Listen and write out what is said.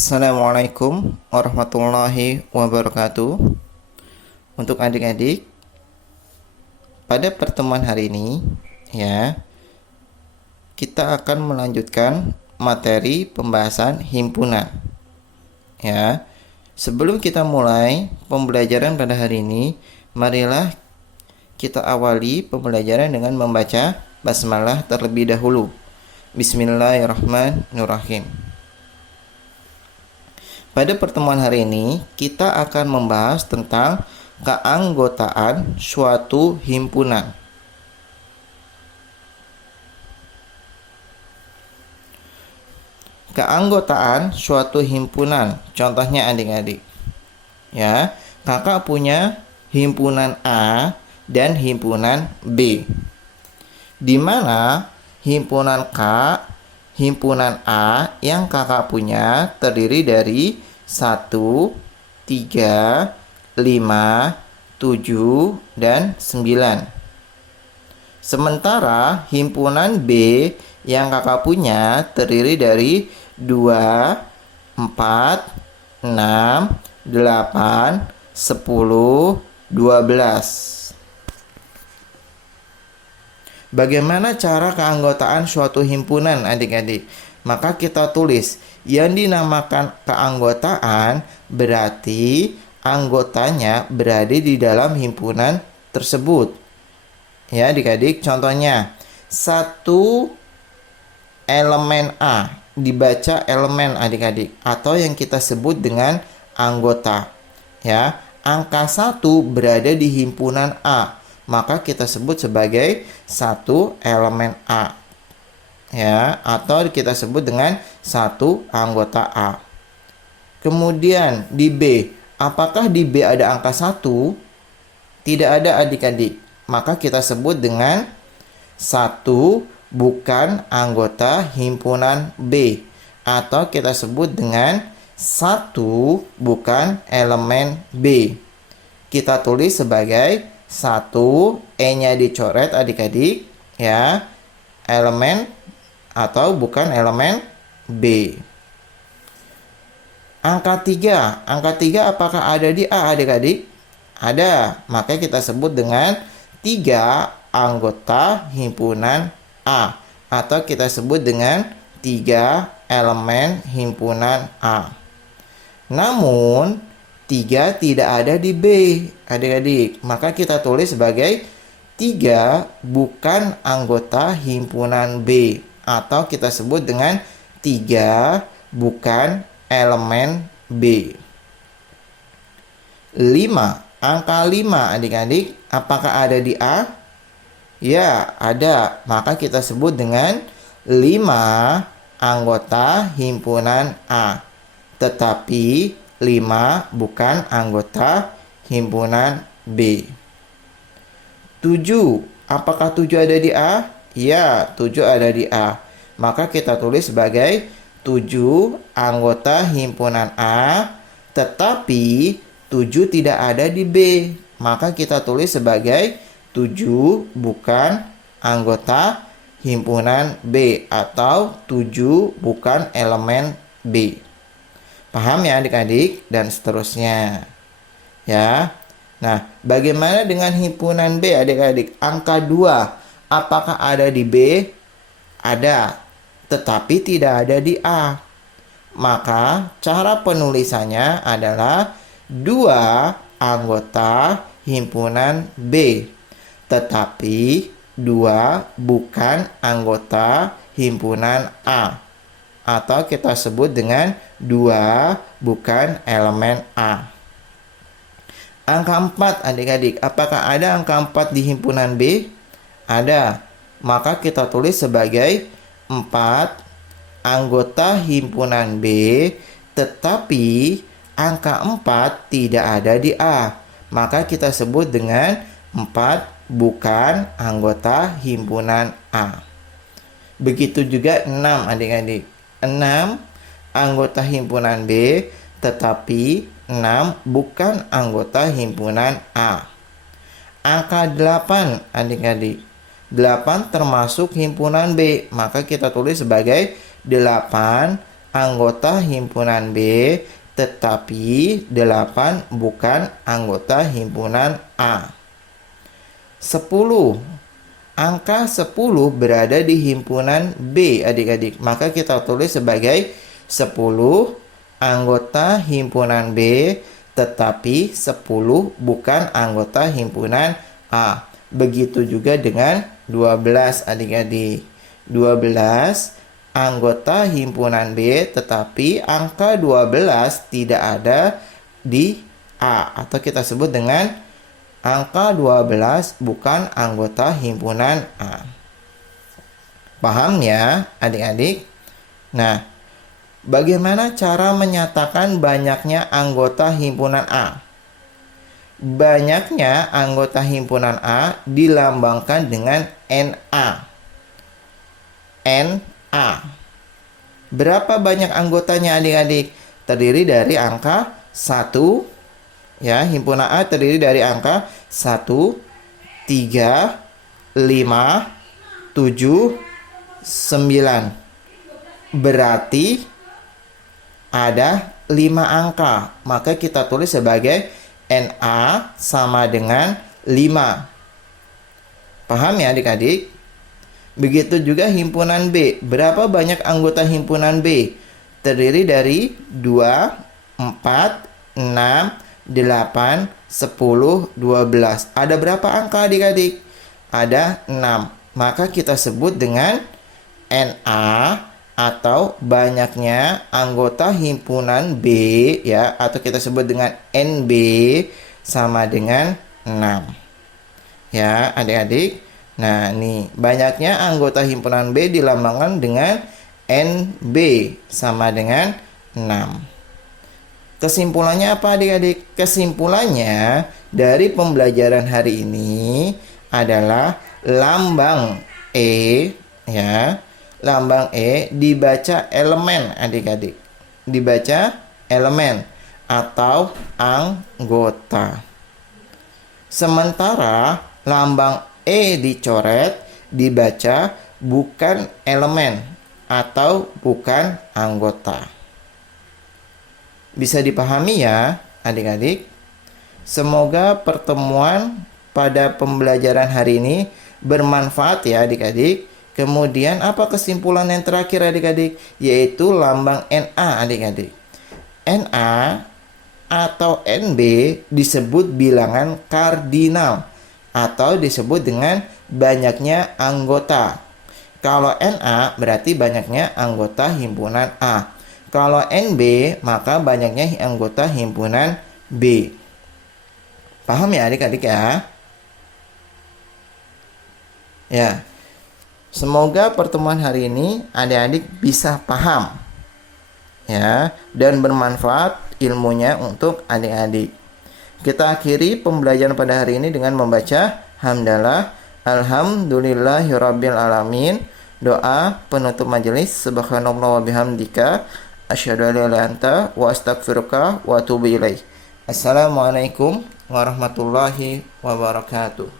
Assalamualaikum warahmatullahi wabarakatuh. Untuk adik-adik, pada pertemuan hari ini kita akan melanjutkan materi pembahasan himpunan. Sebelum kita mulai pembelajaran pada hari ini, marilah kita awali pembelajaran dengan membaca basmalah terlebih dahulu. Bismillahirrahmanirrahim. Pada pertemuan hari ini, kita akan membahas tentang keanggotaan suatu himpunan. Keanggotaan suatu himpunan, contohnya adik-adik. Kakak punya himpunan A dan himpunan B. Di mana himpunan A yang kakak punya terdiri dari 1, 3, 5, 7, dan 9. Sementara himpunan B yang kakak punya terdiri dari 2, 4, 6, 8, 10, 12. Bagaimana cara keanggotaan suatu himpunan, adik-adik? Maka kita tulis yang dinamakan keanggotaan berarti anggotanya berada di dalam himpunan tersebut. Adik-adik, contohnya 1 elemen A dibaca elemen, adik-adik, atau yang kita sebut dengan anggota. Angka 1 berada di himpunan A, maka kita sebut sebagai 1 elemen A. Atau kita sebut dengan 1 anggota A. Kemudian di B, apakah di B ada angka 1? Tidak ada, adik-adik. Maka kita sebut dengan 1 bukan anggota himpunan B, atau kita sebut dengan 1 bukan elemen B. Kita tulis sebagai 1, E-nya dicoret, adik-adik, elemen atau bukan elemen B. Angka 3 apakah ada di A, adik-adik? Ada, maka kita sebut dengan 3 anggota himpunan A, atau kita sebut dengan 3 elemen himpunan A. Namun 3 tidak ada di B, adik-adik. Maka kita tulis sebagai 3 bukan anggota himpunan B, atau kita sebut dengan 3 bukan elemen B. 5, angka 5, adik-adik, apakah ada di A? Ya, ada. Maka kita sebut dengan 5 anggota himpunan A. Tetapi 5 bukan anggota himpunan B. 7, apakah 7 ada di A? Ya, 7 ada di A. Maka kita tulis sebagai 7 anggota himpunan A, tetapi 7 tidak ada di B. Maka kita tulis sebagai 7 bukan anggota himpunan B, atau 7 bukan elemen B. Paham ya, adik-adik? Dan seterusnya. Nah, bagaimana dengan himpunan B, adik-adik? Angka 2, apakah ada di B? Ada, tetapi tidak ada di A. Maka cara penulisannya adalah 2 anggota himpunan B, tetapi 2 bukan anggota himpunan A, atau kita sebut dengan 2 bukan elemen A. Angka 4, adik-adik, apakah ada angka 4 di himpunan B? Ada, maka kita tulis sebagai 4 anggota himpunan B, tetapi angka 4 tidak ada di A. Maka kita sebut dengan 4 bukan anggota himpunan A. Begitu juga 6, adik-adik. 6 anggota himpunan B, tetapi 6 bukan anggota himpunan A. Angka 8, adik-adik. 8 termasuk himpunan B, maka kita tulis sebagai 8 anggota himpunan B, tetapi 8 bukan anggota himpunan A. 10. Angka 10 berada di himpunan B, adik-adik. Maka kita tulis sebagai 10 anggota himpunan B, tetapi 10 bukan anggota himpunan A. Begitu juga dengan 12, adik-adik. 12 anggota himpunan B, tetapi angka 12 tidak ada di A, atau kita sebut dengan angka 12 bukan anggota himpunan A. Paham ya, adik-adik? Nah, bagaimana cara menyatakan banyaknya anggota himpunan A? Banyaknya anggota himpunan A dilambangkan dengan NA. NA. Berapa banyak anggotanya, adik-adik? Terdiri dari angka 1. Ya, himpunan A terdiri dari angka 1, 3, 5, 7, 9. Berarti ada 5 angka. Maka kita tulis sebagai NA sama dengan 5. Paham ya, adik-adik? Begitu juga himpunan B. Berapa banyak anggota himpunan B? Terdiri dari 2, 4, 6, 8, 10, 12. Ada berapa angka, adik-adik? Ada 6. Maka kita sebut dengan NA atau banyaknya anggota himpunan B, ya, atau kita sebut dengan NB sama dengan 6. Ya, adik-adik. Nah, nih, banyaknya anggota himpunan B dilambangkan dengan NB sama dengan 6. Kesimpulannya apa, adik-adik? Kesimpulannya dari pembelajaran hari ini adalah lambang E, ya. Lambang E dibaca elemen, adik-adik. Dibaca elemen atau anggota. Sementara lambang E dicoret dibaca bukan elemen atau bukan anggota. Bisa dipahami ya, adik-adik? Semoga pertemuan pada pembelajaran hari ini bermanfaat ya, adik-adik. Kemudian apa kesimpulan yang terakhir, adik-adik? Yaitu lambang NA, adik-adik. NA atau NB disebut bilangan kardinal atau disebut dengan banyaknya anggota. Kalau NA berarti banyaknya anggota himpunan A. Kalau NB maka banyaknya anggota himpunan B. Paham ya, adik-adik ya? Ya. Semoga pertemuan hari ini adik-adik bisa paham ya dan bermanfaat ilmunya untuk adik-adik. Kita akhiri pembelajaran pada hari ini dengan membaca hamdalah alhamdulillahirabbil alamin. Doa penutup majelis, subhanallah wa bihamdika asyhadu an la ilaha illa anta wa astaghfiruka wa atubu ilaik. Assalamualaikum warahmatullahi wabarakatuh.